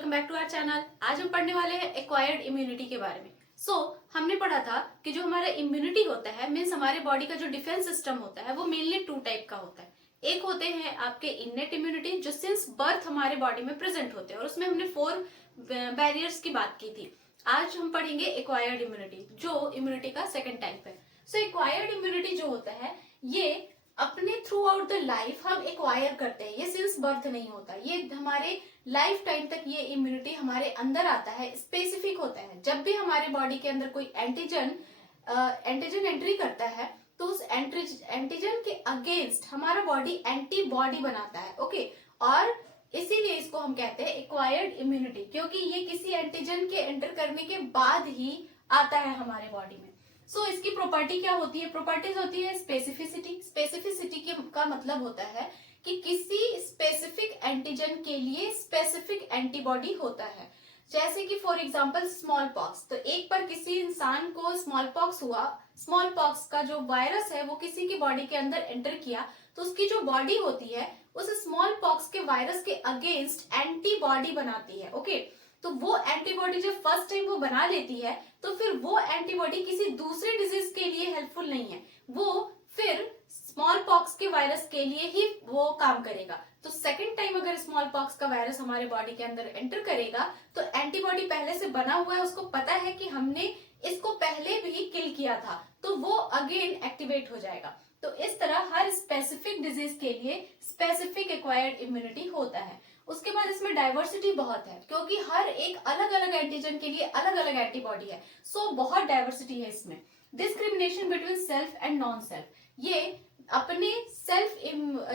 Welcome back to our channel. आज हम पढ़ने वाले हैं एक्वायर्ड इम्यूनिटी के बारे में। हमने पढ़ा था कि जो हमारा इम्यूनिटी होता है मीन्स हमारे बॉडी का जो डिफेंस सिस्टम होता है वो मेनली टू टाइप का होता है। एक होते हैं आपके इननेट इम्यूनिटी जो सिंस बर्थ हमारे बॉडी में प्रेजेंट होते हैं और उसमें हमने 4 बैरियर्स की बात की थी। आज हम पढ़ेंगे एक्वायर्ड इम्यूनिटी जो इम्यूनिटी का सेकेंड टाइप है। एक्वायर्ड इम्यूनिटी जो होता है ये अपने थ्रू आउट द लाइफ हम एक्वायर करते हैं, ये सिंस बर्थ नहीं होता, ये हमारे लाइफ टाइम तक ये इम्यूनिटी हमारे अंदर आता है, स्पेसिफिक होता है। जब भी हमारे बॉडी के अंदर कोई एंटीजन एंट्री करता है तो उस एंटीजन के अगेंस्ट हमारा बॉडी एंटीबॉडी बनाता है। ओके, और इसीलिए इसको हम कहते हैं एक्वायर्ड इम्यूनिटी, क्योंकि ये किसी एंटीजन के एंटर करने के बाद ही आता है हमारे बॉडी में। इसकी प्रॉपर्टी क्या होती है? प्रॉपर्टीज होती है स्पेसिफिसिटी। स्पेसिफिसिटी का मतलब होता है कि किसी स्पेसिफिक एंटीजन के लिए स्पेसिफिक एंटीबॉडी होता है। जैसे कि फॉर एग्जांपल स्मॉल पॉक्स, तो एक बार किसी इंसान को स्मॉल पॉक्स हुआ, स्मॉल पॉक्स का जो वायरस है वो किसी की बॉडी के अंदर एंटर किया तो उसकी जो बॉडी होती है उस स्मॉल पॉक्स के वायरस के अगेंस्ट एंटीबॉडी बनाती है। ओके, तो वो एंटीबॉडी जब फर्स्ट टाइम वो बना लेती है तो फिर वो एंटीबॉडी किसी दूसरे डिजीज के लिए हेल्पफुल नहीं है, वो फिर स्मॉल पॉक्स के वायरस के लिए ही वो काम करेगा। तो सेकंड टाइम अगर स्मॉल पॉक्स का वायरस हमारे बॉडी के अंदर एंटर करेगा तो एंटीबॉडी पहले से बना हुआ है, उसको पता है कि हमने इसको पहले भी किल किया था, तो वो अगेन एक्टिवेट हो जाएगा। तो इस तरह हर स्पेसिफिक डिजीज के लिए स्पेसिफिक एक्वायर्ड इम्यूनिटी होता है। उसके बाद इसमें डाइवर्सिटी बहुत है क्योंकि हर एक अलग अलग एंटीजन के लिए अलग अलग एंटीबॉडी है। बहुत डाइवर्सिटी है इसमें। Discrimination between self and non self, ये अपने सेल्फ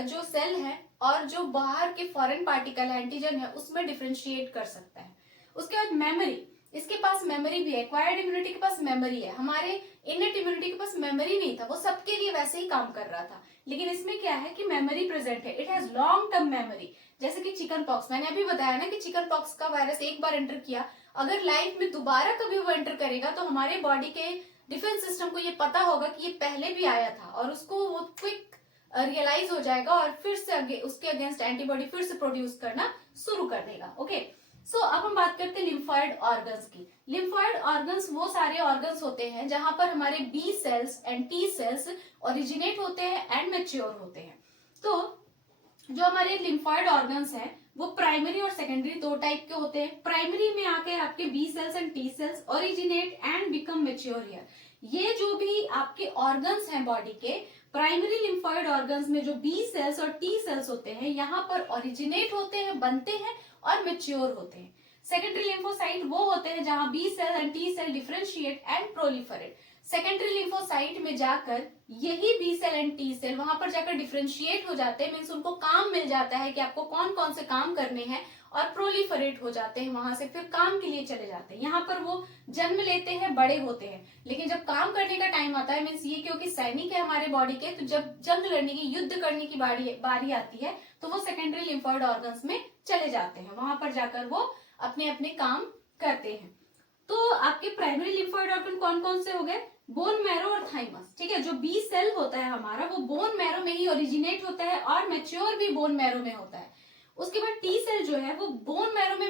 जो सेल है और जो बाहर के फॉरेन पार्टिकल एंटीजन है उसमें डिफरेंशिएट कर सकता है। उसके बाद मेमोरी, इसके पास मेमोरी भी है। एक्वायर्ड इम्यूनिटी के पास मेमोरी है, हमारे इननेट इम्यूनिटी के पास मेमोरी नहीं था, वो सबके लिए वैसे ही काम कर रहा था। लेकिन इसमें क्या है कि मेमोरी प्रेजेंट है, it has long term memory. जैसे कि चिकन पॉक्स, मैंने अभी बताया ना कि चिकन पॉक्स का वायरस एक बार एंटर किया, अगर लाइफ में दोबारा कभी वो एंटर करेगा तो हमारे बॉडी के डिफेंस सिस्टम को ये पता होगा कि ये पहले भी आया था और उसको वो क्विक रियलाइज हो जाएगा और फिर से उसके अगेंस्ट एंटीबॉडी फिर से प्रोड्यूस करना शुरू कर देगा। ओके, अब हम बात करते हैं लिम्फॉइड ऑर्गन्स की। लिम्फॉइड ऑर्गन्स वो सारे ऑर्गन्स होते हैं जहां पर हमारे B cells and T cells originate होते हैं एंड मैच्योर होते हैं। तो जो हमारे लिम्फॉइड ऑर्गन्स हैं वो प्राइमरी और सेकेंडरी दो टाइप के होते हैं। प्राइमरी में आके आपके B cells and T cells originate and become mature here. ये जो भी आपके ऑर्गन्स हैं बॉडी के, प्राइमरी लिम्फॉइड ऑर्गन्स में जो बी सेल्स और टी सेल्स होते हैं यहाँ पर ओरिजिनेट होते हैं, बनते हैं और मैच्योर होते हैं। सेकेंडरी लिम्फोसाइट वो होते हैं जहां B cell and T cell differentiate and proliferate. Secondary lymphocyte में जाकर यही B cell and T cell वहां पर जाकर डिफरेंशिएट हो जाते हैं, मीन्स उनको काम मिल जाता है कि आपको कौन कौन से काम करने हैं, और प्रोलिफरेट हो जाते हैं, वहां से फिर काम के लिए चले जाते हैं। यहाँ पर वो जन्म लेते हैं, बड़े होते हैं, लेकिन जब काम करने का टाइम आता है, मीन्स ये क्योंकि सैनिक है हमारे बॉडी के, तो जब जंग लड़ने की, युद्ध करने की बारी आती है तो वो सेकेंडरी लिम्फॉइड ऑर्गन्स में चले जाते हैं, वहां पर जाकर वो अपने अपने काम करते हैं। तो आपके प्राइमरी लिम्फॉइड ऑर्गन कौन कौन से हो गए? बोन मैरो और थाइमस। ठीक है, जो बी सेल होता है हमारा वो बोन मैरो में ही ओरिजिनेट होता है और मैच्योर भी बोन मैरो में होता है। उसके बाद टी सेल जो है वो बोन मैरो में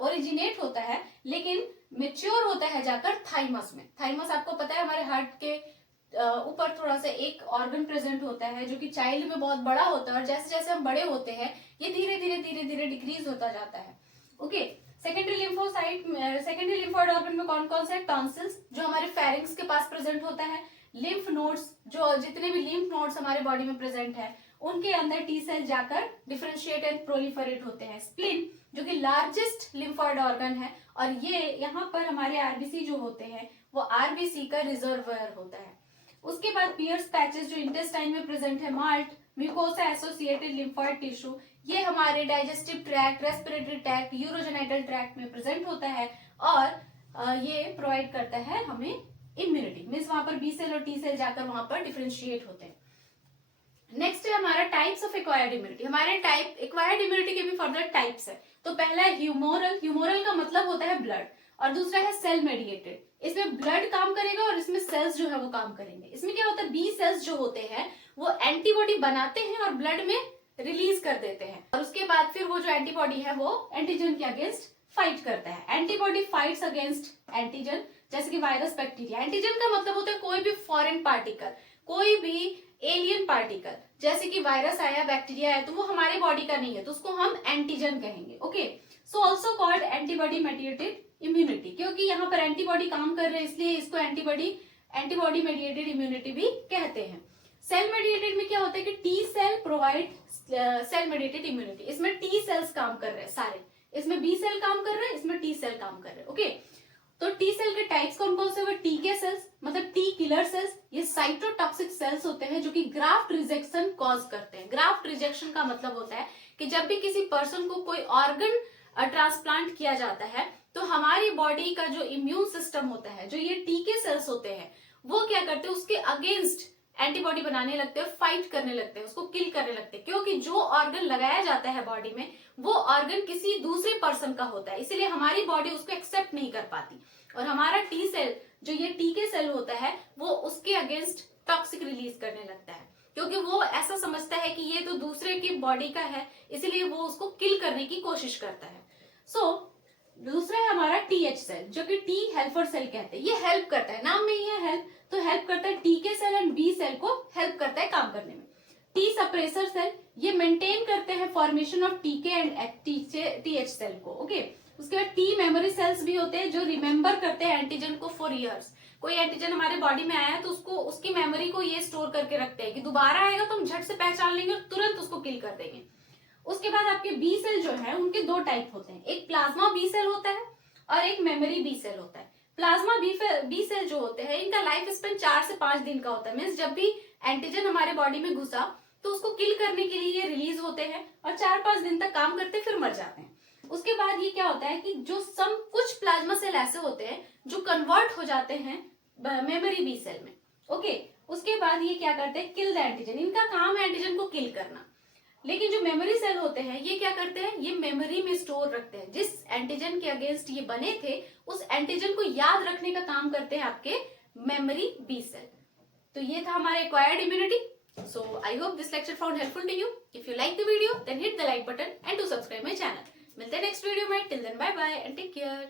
ओरिजिनेट होता है लेकिन मैच्योर होता है जाकर थाइमस में। थाइमस आपको पता है हमारे हार्ट के ऊपर थोड़ा सा एक ऑर्गन प्रेजेंट होता है जो कि चाइल्ड में बहुत बड़ा होता है और जैसे जैसे हम बड़े होते हैं ये धीरे धीरे डिक्रीज होता जाता है। ओके, सेकेंडरी लिम्फॉइड ऑर्गन में कौन कौन से? टॉन्सिल्स जो हमारे फेरिंग्स के पास प्रेजेंट होता है, लिम्फ नोड्स, जो जितने भी लिम्फ नोड्स हमारे बॉडी में प्रेजेंट है उनके अंदर टी सेल जाकर डिफरेंशिएट एंड प्रोलिफरेट होते हैं। स्प्लीन जो कि लार्जेस्ट लिम्फॉइड ऑर्गन है और ये यहाँ पर हमारे आरबीसी जो होते हैं वो आरबीसी का रिजर्वायर होता है। उसके बाद पियर्स पैचेस जो इंटेस्टाइन में प्रेजेंट है, malt, mucosa associated lymphoid tissue, ये हमारे digestive tract, respiratory tract, urogenital tract में प्रेजेंट होता है और ये प्रोवाइड करता है हमें इम्यूनिटी, मीन्स वहां पर बी सेल और टी सेल जाकर वहां पर डिफरेंशिएट होते हैं। नेक्स्ट है हमारा टाइप्स ऑफ एक्वायर्ड इम्यूनिटी। हमारे टाइप एक्वायर्ड इम्यूनिटी के भी फर्दर टाइप्स है। तो पहला है ह्यूमोरल। ह्यूमोरल का मतलब होता है ब्लड, और दूसरा है सेल मेडिएटेड। इसमें ब्लड काम करेगा और इसमें सेल्स जो है वो काम करेंगे। इसमें क्या होता है, बी सेल्स जो होते हैं वो एंटीबॉडी बनाते हैं और ब्लड में रिलीज कर देते हैं और उसके बाद फिर वो जो एंटीबॉडी है वो एंटीजन के अगेंस्ट फाइट करता है। एंटीबॉडी फाइट्स अगेंस्ट एंटीजन, जैसे कि वायरस, बैक्टीरिया। एंटीजन का मतलब होता है कोई भी फॉरेन पार्टिकल, कोई भी एलियन पार्टिकल, जैसे कि वायरस आया, बैक्टीरिया आया, तो वो हमारे बॉडी का नहीं है, तो उसको हम एंटीजन कहेंगे। Okay, so also called antibody mediated immunity, क्योंकि यहाँ पर एंटीबॉडी काम कर रहे हैं इसलिए इसको एंटीबॉडी मेडिएटेड इम्यूनिटी भी कहते हैं। सेल मेडिएटेड में क्या होता है कि T cell provide cell mediated immunity. इसमें टी सेल्स काम कर रहे हैं सारे, इसमें बी सेल काम कर रहे हैं, इसमें टी सेल काम कर रहे हैं। ओके, तो टी सेल के टाइप्स कौन कौन से हुए? टी के सेल्स मतलब टी किलर सेल्स, ये साइटोटॉक्सिक सेल्स होते हैं जो कि ग्राफ्ट रिजेक्शन कॉज करते हैं। ग्राफ्ट रिजेक्शन का मतलब होता है कि जब भी किसी पर्सन को कोई ऑर्गन ट्रांसप्लांट किया जाता है तो हमारी बॉडी का जो इम्यून सिस्टम होता है, जो ये टी के सेल्स होते हैं, वो क्या करते हैं, उसके अगेंस्ट एंटीबॉडी बनाने लगते हैं, फाइट करने लगते हैं, उसको किल करने लगते हैं, क्योंकि जो ऑर्गन लगाया जाता है बॉडी में वो ऑर्गन किसी दूसरे पर्सन का होता है, इसलिए हमारी बॉडी उसको एक्सेप्ट नहीं कर पाती। और हमारा टी सेल, जो ये टी के सेल होता है, वो उसके अगेंस्ट टॉक्सिक रिलीज करने लगता है, क्योंकि वो ऐसा समझता है कि ये तो दूसरे की बॉडी का है, इसलिए वो उसको किल करने की कोशिश करता है। सो दूसरा है हमारा टीएच सेल, जो कि टी हेल्पर सेल कहते हैं। ये हेल्प करता है, नाम में ही है हेल्प, तो हेल्प करता है, टी के सेल एंड बी सेल को हेल्प करता है काम करने में। टी सप्रेसर सेल, ये मेंटेन करते हैं फॉर्मेशन ऑफ टीके एंड टीएच सेल को। ओके, उसके बाद टी मेमोरी सेल्स भी होते हैं जो रिमेम्बर करते हैं एंटीजन को फॉर ईयर्स। कोई एंटीजन हमारे बॉडी में आया है तो उसको, उसकी मेमोरी को ये स्टोर करके रखते हैं कि दोबारा आएगा तो हम झट से पहचान लेंगे और तुरंत उसको किल कर देंगे। उसके बाद आपके बी सेल जो है उनके दो टाइप होते हैं, एक प्लाज्मा बी सेल होता है और एक मेमोरी बी सेल होता है। प्लाज्मा बी सेल जो होते हैं इनका लाइफ स्पेन 4 से 5 दिन का होता है। मीन्स जब भी एंटीजन हमारे बॉडी में घुसा तो उसको किल करने के लिए ये रिलीज होते हैं और 4-5 दिन तक काम करते फिर मर जाते हैं। उसके बाद ये क्या होता है कि जो कुछ प्लाज्मा सेल ऐसे होते हैं जो कन्वर्ट हो जाते हैं मेमोरी बी सेल में। ओके, उसके बाद ये क्या करते हैं, किल द एंटीजन। इनका काम है एंटीजन को किल करना। लेकिन जो मेमोरी सेल होते हैं ये क्या करते हैं, ये मेमोरी में स्टोर रखते हैं। जिस एंटीजन के अगेंस्ट ये बने थे उस एंटीजन को याद रखने का काम करते हैं आपके मेमोरी बी सेल। तो ये था हमारा acquired immunity. So I hope this lecture found helpful to you. If you like the video then hit the like button and to subscribe my channel. मिलते हैं नेक्स्ट वीडियो में। Till then bye bye and take care.